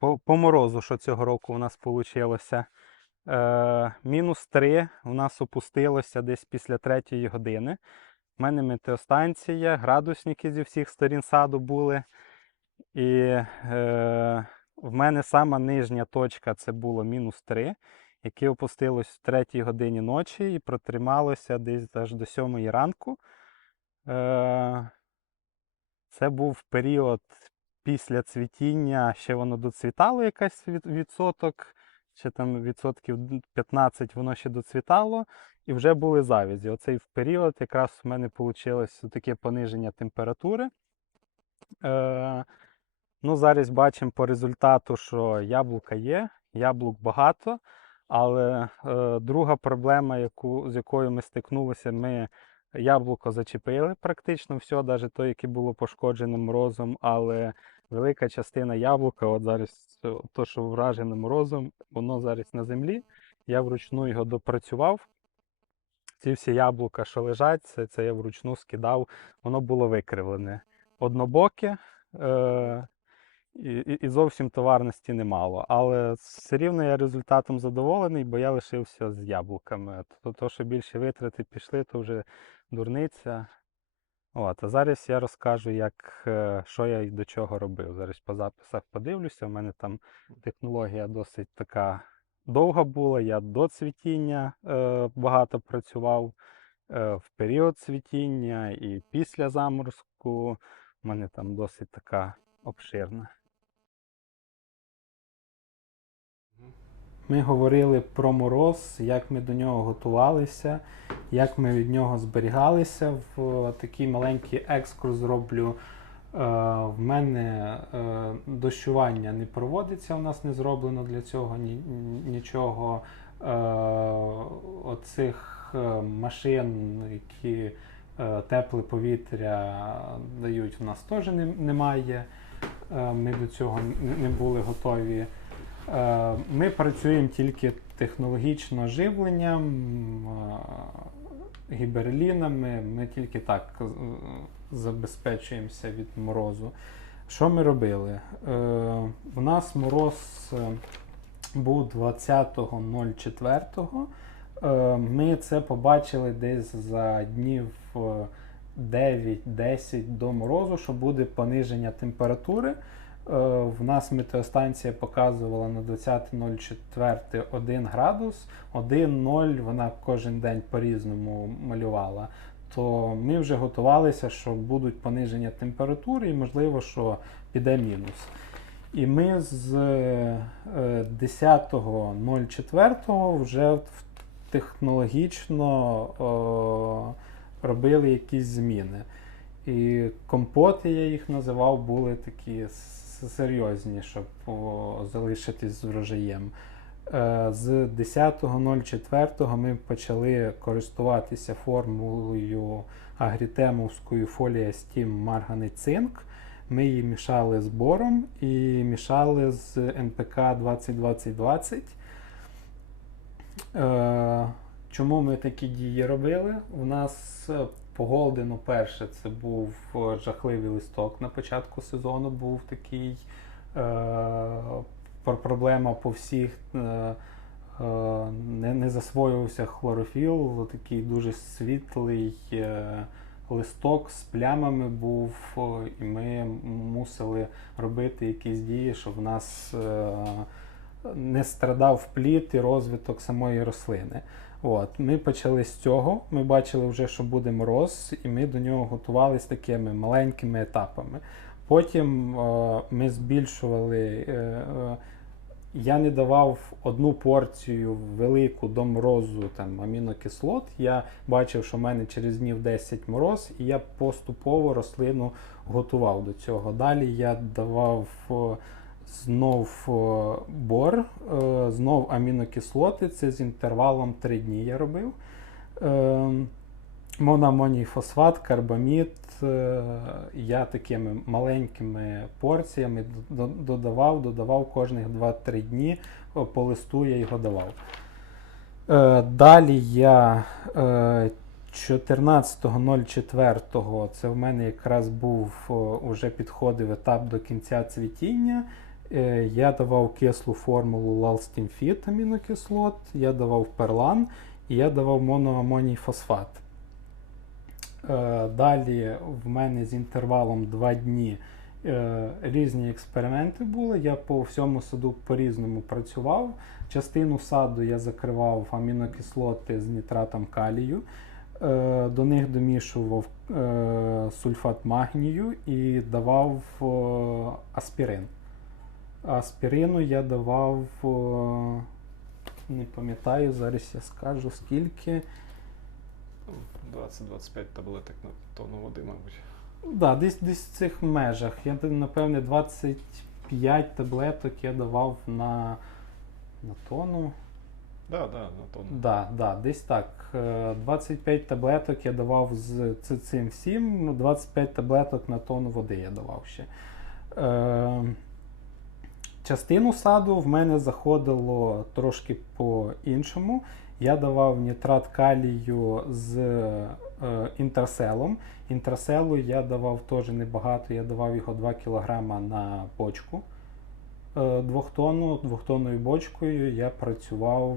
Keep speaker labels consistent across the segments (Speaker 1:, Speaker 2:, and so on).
Speaker 1: по, по морозу, що цього року у нас вийшло. Е, мінус 3 у нас опустилося десь після третьої години. У мене метеостанція, градусники зі всіх сторін саду були. І е, в мене сама нижня точка це було мінус 3, яке опустилось в третій годині ночі і протрималося десь аж до 7 ранку. Е, це був період після цвітіння, ще воно доцвітало якась від, відсоток, ще там відсотків 15 воно ще доцвітало, і вже були завязі. Оцей в період якраз у мене вийшло таке пониження температури. Е, ну, зараз бачимо по результату, що яблука є, яблук багато. Але е, друга проблема, яку, з якою ми стикнулися, ми яблуко зачепили практично все, навіть то, яке було пошкоджене морозом, але велика частина яблука, от зараз то, що вражене морозом, воно зараз на землі. Я вручну його допрацював. Ці всі яблука, що лежать, це, це я вручну скидав, воно було викривлене. Однобоке, е, і, і зовсім товарності немало. Але все рівно я результатом задоволений, бо я лишився з яблуками. То, то що більше витрати пішли, то вже дурниця. От, а зараз я розкажу, як, е, що я і до чого робив. Зараз по записах подивлюся. У мене там технологія досить така довга була. Я до цвітіння е, багато працював, е, в період цвітіння і після заморозку. У мене там досить така обширна. Ми говорили про мороз, як ми до нього готувалися, як ми від нього зберігалися. В такий маленький екскурс зроблю. Е, В мене е, дощування не проводиться, у нас не зроблено для цього нічого. Е, Оцих е, машин, які е, тепле повітря дають, в нас теж немає. Е, Ми до цього не були готові. Е, Ми працюємо тільки технологічно живленням, е, гіберлінами. Ми тільки так е, забезпечуємося від морозу. Що ми робили? У нас мороз був 20.04. Е, Ми це побачили десь за днів е, 9-10 до морозу, що буде пониження температури. Е, В нас метеостанція показувала на 20.04 1 градус, 1-0 вона кожен день по-різному малювала. То ми вже готувалися, що будуть пониження температури і можливо, що піде мінус. І ми з е, 10.04 вже технологічно е, робили якісь зміни. І компоти, я їх називав, були такі серйозні, щоб залишитись з врожаєм. Е, З 10.04 ми почали користуватися формулою агрітемовської фолія Steam Марганий цинк. Ми її мішали з бором і мішали з НПК 2020-20. Е, Чому ми такі дії робили? У нас е, по Голдену перше це був е, жахливий листок на початку сезону, був такий е, проблема по всіх. Е, е, не, не засвоювався хлорофіл, такий дуже світлий е, листок з плямами був, і ми мусили робити якісь дії, щоб в нас не страдав плід і розвиток самої рослини. От, ми почали з цього. Ми бачили вже, що буде мороз, і ми до нього готувалися такими маленькими етапами. Потім е, ми збільшували. Е, е, я не давав одну порцію велику до морозу там, амінокислот. Я бачив, що в мене через днів 10 мороз, і я поступово рослину готував до цього. Далі я давав е, знов е, бор, е, знов амінокислоти. Це з інтервалом 3 дні я робив. Е, Мономоній фосфат, карбамід. Я такими маленькими порціями додавав, додавав кожних 2-3 дні. По листу я його давав. Далі я е, 14.04 це в мене якраз був уже підходив етап до кінця цвітіння. Е, Я давав кислу формулу лалстімфіт амінокислот, я давав перлан і я давав моноамоній фосфат. Е, Далі в мене з інтервалом 2 дні е, різні експерименти були. Я по всьому саду по-різному працював. Частину саду я закривав амінокислоти з нітратом калію. До них домішував сульфат магнію і давав аспірин. Аспірину я давав, е, не пам'ятаю, зараз я скажу скільки.
Speaker 2: 20-25 таблеток на тонну води, мабуть.
Speaker 1: Да, десь десь в цих межах. Я напевне 25 таблеток я давав на, на тонну.
Speaker 2: Да, да, на тонну.
Speaker 1: Да, да, десь так. Е, 25 таблеток я давав з цим всім, ну, 25 таблеток на тонну води я давав ще. Е, частину саду в мене заходило трошки по-іншому. Я давав нітрат калію з е, інтерселом. Інтерселу я давав теж небагато, я давав його 2 кг на бочку. Е, Двохтонну, двохтонною бочкою я працював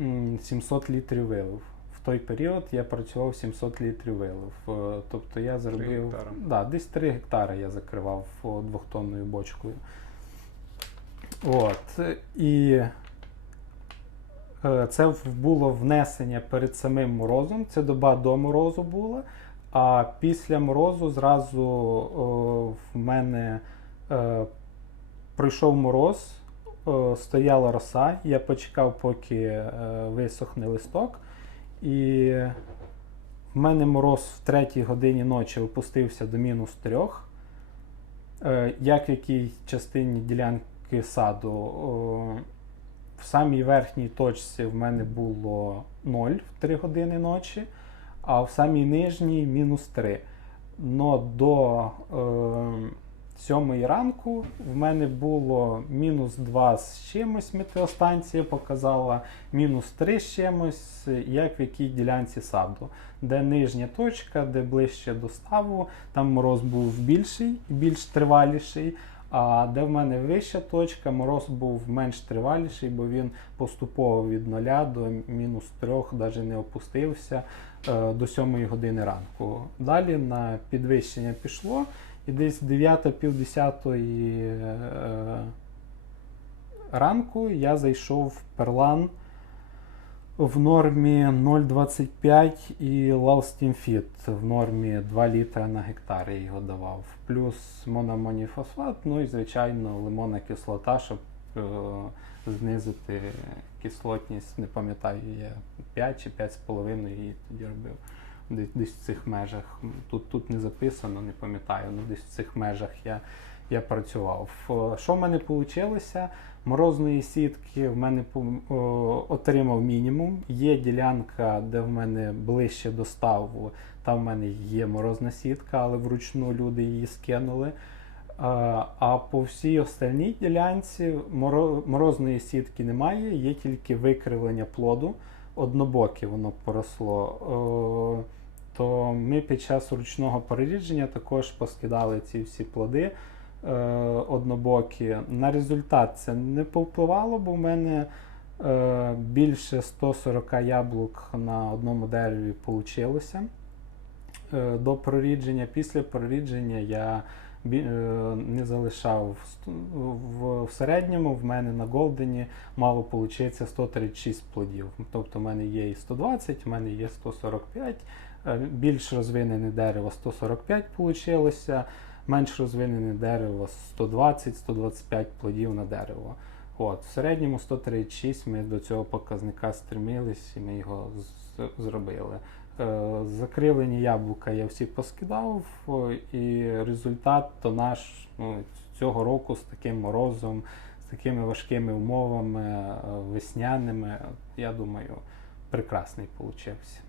Speaker 1: е, 700 літрів вилив. Той період я працював 700 літрів вилив. Е, Тобто я зробив да, десь 3 гектари я закривав двохтонною бочкою. От. І е, це було внесення перед самим морозом. Це доба до морозу була. А після морозу зразу о, в мене е, пройшов мороз, стояла роса. Я почекав, поки е, висохне листок. І в мене мороз в третій годині ночі опустився до мінус трьох. Е, Як в якій частині ділянки саду? В самій верхній точці в мене було 0 в 3 години ночі, а в самій нижній мінус 3. Но до 7 ранку в мене було мінус 2 з чимось метеостанція показала, мінус 3 з чимось, як в якій ділянці саду. Де нижня точка, де ближче до ставу, там мороз був більший більш триваліший. А де в мене вища точка, мороз був менш триваліший, бо він поступово від 0 до мінус 3 навіть не опустився е, до 7 години ранку. Далі на підвищення пішло, і десь 9 півдесятої е, ранку я зайшов в перлан в нормі 0,25 і лалстімфіт в нормі 2 літра на гектар я його давав. Плюс мономоніфосфат, ну і звичайно лимонна кислота, щоб е, знизити кислотність, не пам'ятаю, я 5 чи 5,5 її тоді робив. Десь, десь в цих межах. Тут, тут не записано, не пам'ятаю, але десь в цих межах я, я працював. Е, Що в мене вийшло? Морозної сітки в мене о, отримав мінімум. Є ділянка, де в мене ближче до ставу, там в мене є морозна сітка, але вручну люди її скинули. А, а по всій остальній ділянці морозної сітки немає, є тільки викривлення плоду. Однобоке воно поросло. То ми під час ручного перерідження також поскидали ці всі плоди е, однобокі. На результат це не повпливало, бо в мене е, більше 140 яблук на одному дереві вийшло е, до прорідження. Після прорідження я е, не залишав Ст- в, в середньому. В мене на Голдені мало получиться 136 плодів. Тобто в мене є і 120, в мене є 145. Е, Більш розвинене дерево 145 вийшло, менш розвинене дерево 120-125 плодів на дерево. От, в середньому 136 ми до цього показника стремились і ми його зробили. Е, Закривлені яблука я всі поскидав, і результат то наш ну, цього року з таким морозом, з такими важкими умовами, е, весняними, я думаю, прекрасний получився.